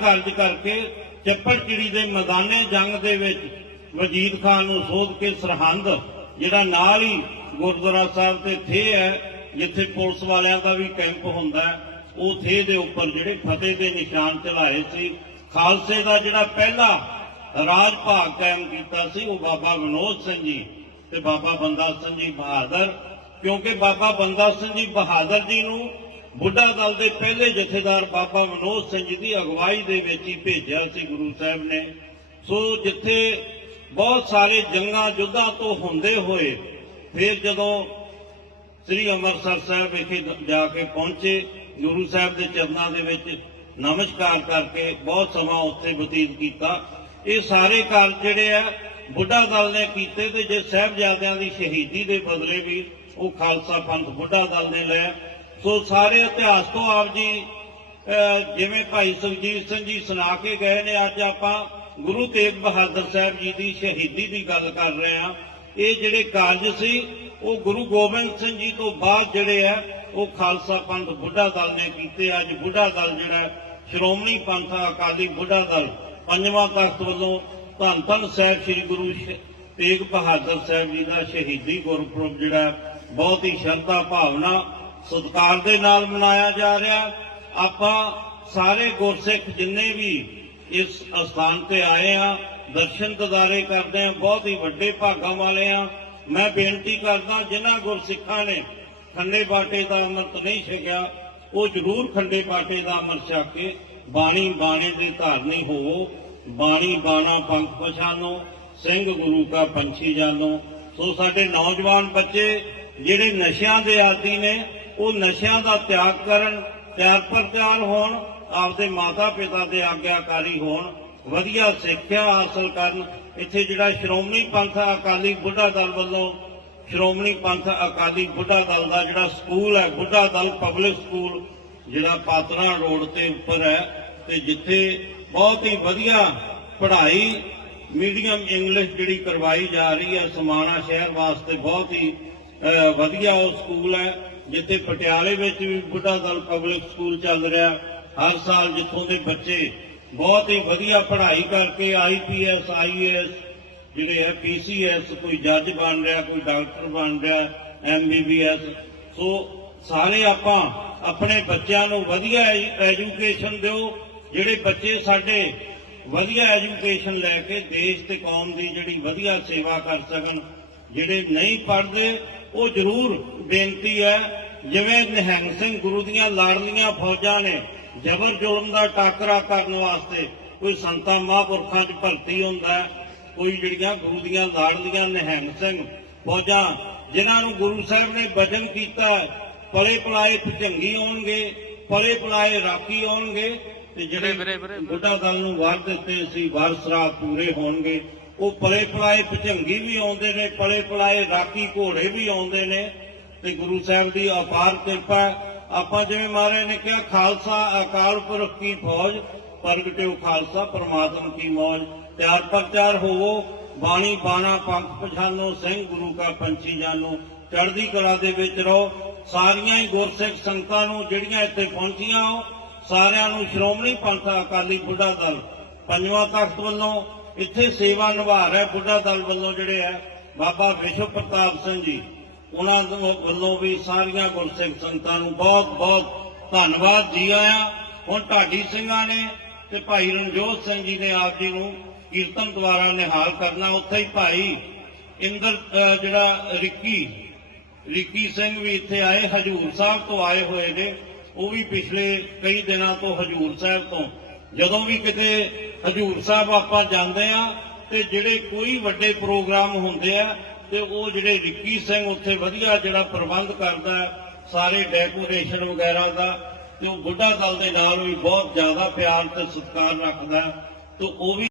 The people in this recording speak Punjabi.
ਕਾਰਜ ਕਰਕੇ ਚੱਪੜਚਿੜੀ ਦੇ ਮੈਦਾਨੇ ਜੰਗ ਦੇ ਵਿੱਚ ਵਜੀਦ ਖਾਨ ਨੂੰ ਸੋਧ ਕੇ ਸਰਹੰਦ, ਜਿਹੜਾ ਨਾਲ ਹੀ ਗੁਰਦੁਆਰਾ ਸਾਹਿਬ ਤੇ ਥੇ ਹੈ, ਜਿੱਥੇ ਪੁਲਿਸ ਵਾਲਿਆਂ ਦਾ ਵੀ ਕੈਂਪ ਹੁੰਦਾ ਉਹ ਥੇ ਦੇ ਉੱਪਰ ਜਿਹੜੇ ਫਤਿਹ ਦੇ ਨਿਸ਼ਾਨ ਚਲਾਏ ਸੀ, ਖਾਲਸੇ ਦਾ ਜਿਹੜਾ ਪਹਿਲਾ ਰਾਜ ਭਾਗ ਕਾਇਮ ਕੀਤਾ ਸੀ, ਉਹ ਬਾਬਾ ਵਿਨੋਦ ਸਿੰਘ ਜੀ ਤੇ ਬਾਬਾ ਬੰਦਾ ਸਿੰਘ ਜੀ ਬਹਾਦਰ, ਕਿਉਂਕਿ ਬਾਬਾ ਬੰਦਾ ਸਿੰਘ ਜੀ ਬਹਾਦਰ ਜੀ ਨੂੰ ਬੁੱਢਾ ਦਲ ਦੇ ਪਹਿਲੇ ਜਥੇਦਾਰ ਬਾਬਾ ਮਨੋਜ ਸਿੰਘ ਜੀ ਦੀ ਅਗਵਾਈ ਦੇ ਵਿੱਚ ਹੀ ਭੇਜਿਆ ਸੀ ਗੁਰੂ ਸਾਹਿਬ ਨੇ। ਸੋ ਜਿੱਥੇ ਬਹੁਤ ਸਾਰੇ ਜੰਗਾਂ ਯੁੱਧਾਂ ਤੋਂ ਹੁੰਦੇ ਹੋਏ ਫਿਰ ਜਦੋਂ ਸ੍ਰੀ ਅੰਮ੍ਰਿਤਸਰ ਸਾਹਿਬ ਵਿਖੇ ਜਾ ਕੇ ਪਹੁੰਚੇ, ਗੁਰੂ ਸਾਹਿਬ ਦੇ ਚਰਨਾਂ ਦੇ ਵਿੱਚ ਨਮਸਕਾਰ ਕਰਕੇ ਬਹੁਤ ਸਮਾਂ ਉੱਥੇ ਬਤੀਤ ਕੀਤਾ। ਇਹ ਸਾਰੇ ਕਾਰਜ ਜਿਹੜੇ ਆ, ਬੁੱਢਾ ਦਲ ਨੇ ਕੀਤੇ ਤੇ ਜੇ ਸਾਹਿਬਜ਼ਾਦਿਆਂ ਦੀ ਸ਼ਹੀਦੀ ਦੇ ਬਦਲੇ ਵੀ ਉਹ ਖਾਲਸਾ ਪੰਥ ਬੁੱਢਾ ਦਲ ਨੇ ਲਿਆ। ਸੋ ਸਾਰੇ ਇਤਿਹਾਸ ਤੋਂ ਆਪ ਜੀ ਜਿਵੇਂ ਭਾਈ ਸੁਖਜੀਤ ਸਿੰਘ ਜੀ ਸੁਣਾ ਕੇ ਗਏ ਨੇ, ਅੱਜ ਆਪਾਂ ਗੁਰੂ ਤੇਗ ਬਹਾਦਰ ਸਾਹਿਬ ਜੀ ਦੀ ਸ਼ਹੀਦੀ ਦੀ ਗੱਲ ਕਰ ਰਹੇ ਹਾਂ। ਇਹ ਜਿਹੜੇ ਕਾਰਜ ਸੀ, ਉਹ ਗੁਰੂ ਗੋਬਿੰਦ ਸਿੰਘ ਜੀ ਤੋਂ ਬਾਅਦ ਜਿਹੜੇ ਆ, ਉਹ ਖਾਲਸਾ ਪੰਥ ਬੁੱਢਾ ਦਲ ਨੇ ਕੀਤੇ। ਅੱਜ ਬੁੱਢਾ ਦਲ ਜਿਹੜਾ ਸ਼੍ਰੋਮਣੀ ਪੰਥ ਅਕਾਲੀ ਬੁੱਢਾ ਦਲ, ਪੰਜਵਾਂ ਤਖਤ ਵੱਲੋਂ ਧੰਨ ਧੰਨ ਸਾਹਿਬ ਸ੍ਰੀ ਗੁਰੂ ਤੇਗ ਬਹਾਦਰ ਸਾਹਿਬ ਜੀ ਦਾ ਸ਼ਹੀਦੀ ਗੁਰਪੁਰਬ ਜਿਹੜਾ ਬਹੁਤ ਹੀ ਸ਼ਰਧਾ ਭਾਵਨਾ ਸਤਿਕਾਰ ਦੇ ਨਾਲ ਮਨਾਇਆ ਜਾ ਰਿਹਾ। ਆਪਾਂ ਸਾਰੇ ਗੁਰਸਿੱਖ ਜਿੰਨੇ ਵੀ ਇਸ ਅਸਥਾਨ ਤੇ ਆਏ ਆ ਦਰਸ਼ਨ ਦਿਦਾਰੇ ਕਰਦੇ ਆ ਬਹੁਤ ਹੀ ਵੱਡੇ ਭਾਗਾਂ ਵਾਲੇ ਆ ਮੈਂ ਬੇਨਤੀ ਕਰਦਾ, ਜਿਨ੍ਹਾਂ ਗੁਰਸਿੱਖਾਂ ਨੇ ਖੰਡੇ ਬਾਟੇ ਦਾ ਅੰਮ੍ਰਿਤ ਨਹੀਂ ਛਕਿਆ, ਉਹ ਜ਼ਰੂਰ ਖੰਡੇ ਬਾਟੇ ਦਾ ਅੰਮ੍ਰਿਤ ਛਕ ਕੇ ਬਾਣੀ ਬਾਣੇ ਦੇ ਧਾਰਨੀ ਹੋਵੋ। ਬਾਣੀ ਬਾਣਾ ਪੰਖ ਪਛਾਨੋ, ਸਿੰਘ ਗੁਰੂ ਕਾ ਪੰਛੀ ਜਾਨੋ। ਸੋ ਸਾਡੇ ਨੌਜਵਾਨ ਬੱਚੇ, ਜਿਹੜੇ ਨਸ਼ਿਆਂ ਦੇ ਆਦੀ ਨੇ ਉਹ ਨਸ਼ਿਆਂ ਦਾ ਤਿਆਗ ਕਰਨ, ਤਿਆਗ ਪ੍ਰਚਾਰ ਹੋਣ, ਆਪਦੇ ਮਾਤਾ ਪਿਤਾ ਦੇ ਆਗਿਆਕਾਰੀ ਹੋਣ, ਵਧੀਆ ਸਿੱਖਿਆ ਹਾਸਲ ਕਰਨ। ਇੱਥੇ ਜਿਹੜਾ ਸ਼੍ਰੋਮਣੀ ਪੰਥ ਅਕਾਲੀ ਬੁੱਢਾ ਦਲ ਵੱਲੋਂ, ਸ਼੍ਰੋਮਣੀ ਪੰਥ ਅਕਾਲੀ ਬੁੱਢਾ ਦਲ ਦਾ ਜਿਹੜਾ ਸਕੂਲ ਹੈ, ਬੁੱਢਾ ਦਲ ਪਬਲਿਕ ਸਕੂਲ, ਜਿਹੜਾ ਪਾਤਰਾ ਰੋਡ ਤੇ ਉੱਪਰ ਹੈ, ਤੇ ਜਿੱਥੇ ਬਹੁਤ ਹੀ ਵਧੀਆ ਪੜ੍ਹਾਈ, ਮੀਡੀਅਮ ਇੰਗਲਿਸ਼ ਜਿਹੜੀ ਕਰਵਾਈ ਜਾ ਰਹੀ ਹੈ, ਸਮਾਣਾ ਸ਼ਹਿਰ ਵਾਸਤੇ ਬਹੁਤ ਹੀ ਵਧੀਆ ਉਹ ਸਕੂਲ ਹੈ। ਜਿੱਥੇ ਪਟਿਆਲੇ ਵਿੱਚ ਵੀ ਬੁੱਢਾ ਦਲ ਪਬਲਿਕ ਸਕੂਲ ਚੱਲ ਰਿਹਾ, ਹਰ ਸਾਲ ਜਿੱਥੋਂ ਦੇ ਬੱਚੇ ਬਹੁਤ ਹੀ ਵਧੀਆ ਪੜ੍ਹਾਈ ਕਰਕੇ ਆਈਪੀਐਸ ਆਈਏਐਸ ਜਿਹੜੇ ਹੈ ਪੀਸੀਐਸ ਕੋਈ ਜੱਜ ਬਣ ਰਿਹਾ, ਕੋਈ ਡਾਕਟਰ ਬਣ ਰਿਹਾ ਐਮਬੀਬੀਐਸ ਸੋ ਸਾਰੇ ਆਪਾਂ ਆਪਣੇ ਬੱਚਿਆਂ ਨੂੰ ਵਧੀਆ ਐਜੂਕੇਸ਼ਨ ਦਿਓ, ਜਿਹੜੇ ਬੱਚੇ ਸਾਡੇ ਵਧੀਆ ਐਜੂਕੇਸ਼ਨ ਲੈ ਕੇ ਦੇਸ਼ ਤੇ ਕੌਮ ਦੀ ਜਿਹੜੀ ਵਧੀਆ ਸੇਵਾ ਕਰ ਸਕਣ ਜਿਹੜੇ ਨਹੀਂ ਪੜ੍ਹਦੇ ਉਹ ਜ਼ਰੂਰ ਬੇਨਤੀ ਹੈ ਜਿਵੇਂ ਨਿਹੰਗ ਸਿੰਘ ਗੁਰੂ ਦੀਆਂ ਲਾੜਲੀਆਂ ਫੌਜਾਂ ਨੇ ਜ਼ਬਰ ਜ਼ੁਲਮ ਦਾ ਟਾਕਰਾ ਕਰਨ ਵਾਸਤੇ ਕੋਈ ਸੰਤਾਂ ਮਹਾਂਪੁਰਖਾਂ 'ਚ ਭਰਤੀ ਹੁੰਦਾ ਕੋਈ ਜਿਹੜੀਆਂ ਗੁਰੂ ਦੀਆਂ ਲਾੜਲੀਆਂ ਨਿਹੰਗ ਸਿੰਘ ਫੌਜਾਂ ਜਿਨ੍ਹਾਂ ਨੂੰ ਗੁਰੂ ਸਾਹਿਬ ਨੇ ਵਚਨ ਕੀਤਾ ਪਲੇ ਪਲਾਏ ਭਜੰਗੀ ਆਉਣਗੇ ਪਲੇ ਪਲਾਏ ਰਾਖੀ ਆਉਣਗੇ ਤੇ ਜਿਹੜੇ ਬੁੱਢਾ ਦਲ ਨੂੰ ਵਾਰ ਦਿੱਤੇ ਸੀ ਵਾਰਸਰਾ ਪੂਰੇ ਹੋਣਗੇ। ਉਹ ਪਲੇ ਪਲਾਏ ਭਜੰਗੀ ਵੀ ਆਉਂਦੇ ਨੇ, ਪਲੇ ਪਲਾਏ ਰਾਕੀ ਘੋੜੇ ਵੀ ਆਉਂਦੇ ਨੇ ਤੇ ਗੁਰੂ ਸਾਹਿਬ ਦੀ ਅਪਾਰ ਕਿਰਪਾ। ਆਪਾਂ ਜਿਵੇਂ ਮਹਾਰਾਜ ਨੇ ਕਿਹਾ, ਖਾਲਸਾ ਅਕਾਲ ਪੁਰਖ ਕੀ ਫੌਜ ਪ੍ਰਗਟਿਓ ਖਾਲਸਾ ਪਰਮਾਤਮ ਕੀ ਮੌਜ। ਤਿਆਰ ਪ੍ਰਚਾਰ ਹੋਵੋ, ਬਾਣੀ ਬਾਣਾ ਪੰਥ ਪਛਾਨੋ, ਸਿੰਘ ਗੁਰੂ ਕਾ ਪੰਛੀ ਜਾਨੋ। ਚੜ੍ਹਦੀ ਕਲਾ ਦੇ ਵਿੱਚ ਰਹੋ। ਸਾਰੀਆਂ ਹੀ ਗੁਰਸਿੱਖ ਸੰਗਤਾਂ ਨੂੰ ਜਿਹੜੀਆਂ ਇੱਥੇ ਪਹੁੰਚੀਆਂ ਹੋ ਸਾਰਿਆਂ ਨੂੰ ਸ਼੍ਰੋਮਣੀ ਪੰਥ ਅਕਾਲੀ ਬੁੱਢਾ ਦਲ, ਪੰਜਵਾਂ ਤਖਤ ਵੱਲੋਂ ਇੱਥੇ ਸੇਵਾ ਨਿਭਾ ਰਿਹਾ ਬੁੱਢਾ ਦਲ ਵੱਲੋਂ ਜਿਹੜੇ ਆ, ਬਾਬਾ ਵਿਸ਼ਵ ਪ੍ਰਤਾਪ ਸਿੰਘ ਜੀ, ਉਹਨਾਂ ਵੱਲੋਂ ਵੀ ਸਾਰੀਆਂ ਗੁਰਸਿੱਖ ਸੰਗਤਾਂ ਨੂੰ ਬਹੁਤ ਬਹੁਤ ਧੰਨਵਾਦ ਜੀ ਆਇਆਂ। ਹੁਣ ਢਾਡੀ ਸਿੰਘਾਂ ਨੇ ਤੇ ਭਾਈ ਰਣਜੋਤ ਸਿੰਘ ਜੀ ਨੇ ਆਪ ਜੀ ਨੂੰ ਕੀਰਤਨ ਦੁਆਰਾ ਨਿਹਾਲ ਕਰਨਾ, ਉੱਥੇ ਹੀ ਭਾਈ ਇੰਦਰ ਜਿਹੜਾ ਰਿੱਕੀ ਰਿੱਕੀ ਸਿੰਘ ਵੀ ਇੱਥੇ ਆਏ, ਹਜੂਰ ਸਾਹਿਬ ਤੋਂ ਆਏ ਹੋਏ ਨੇ। ਉਹ ਵੀ ਪਿਛਲੇ ਕਈ ਦਿਨਾਂ ਤੋਂ ਹਜੂਰ ਸਾਹਿਬ ਤੋਂ। ਜਦੋਂ ਵੀ ਕਿਤੇ ਹਜੂਰ ਸਾਹਿਬ ਆਪਾਂ ਜਾਂਦੇ ਆ ਤੇ ਜਿਹੜੇ ਕੋਈ ਵੱਡੇ ਪ੍ਰੋਗਰਾਮ ਹੁੰਦੇ ਆ ਤੇ ਉਹ ਜਿਹੜੇ ਰਿੱਕੀ ਸਿੰਘ ਉੱਥੇ ਵਧੀਆ ਜਿਹੜਾ ਪ੍ਰਬੰਧ ਕਰਦਾ ਸਾਰੇ ਡੈਕੋਰੇਸ਼ਨ ਵਗੈਰਾ ਦਾ, ਤੇ ਉਹ ਬੁੱਢਾ ਦਲ ਦੇ ਨਾਲ ਵੀ ਬਹੁਤ ਜ਼ਿਆਦਾ ਪਿਆਰ ਤੇ ਸਤਿਕਾਰ ਰੱਖਦਾ ਤੇ ਉਹ ਵੀ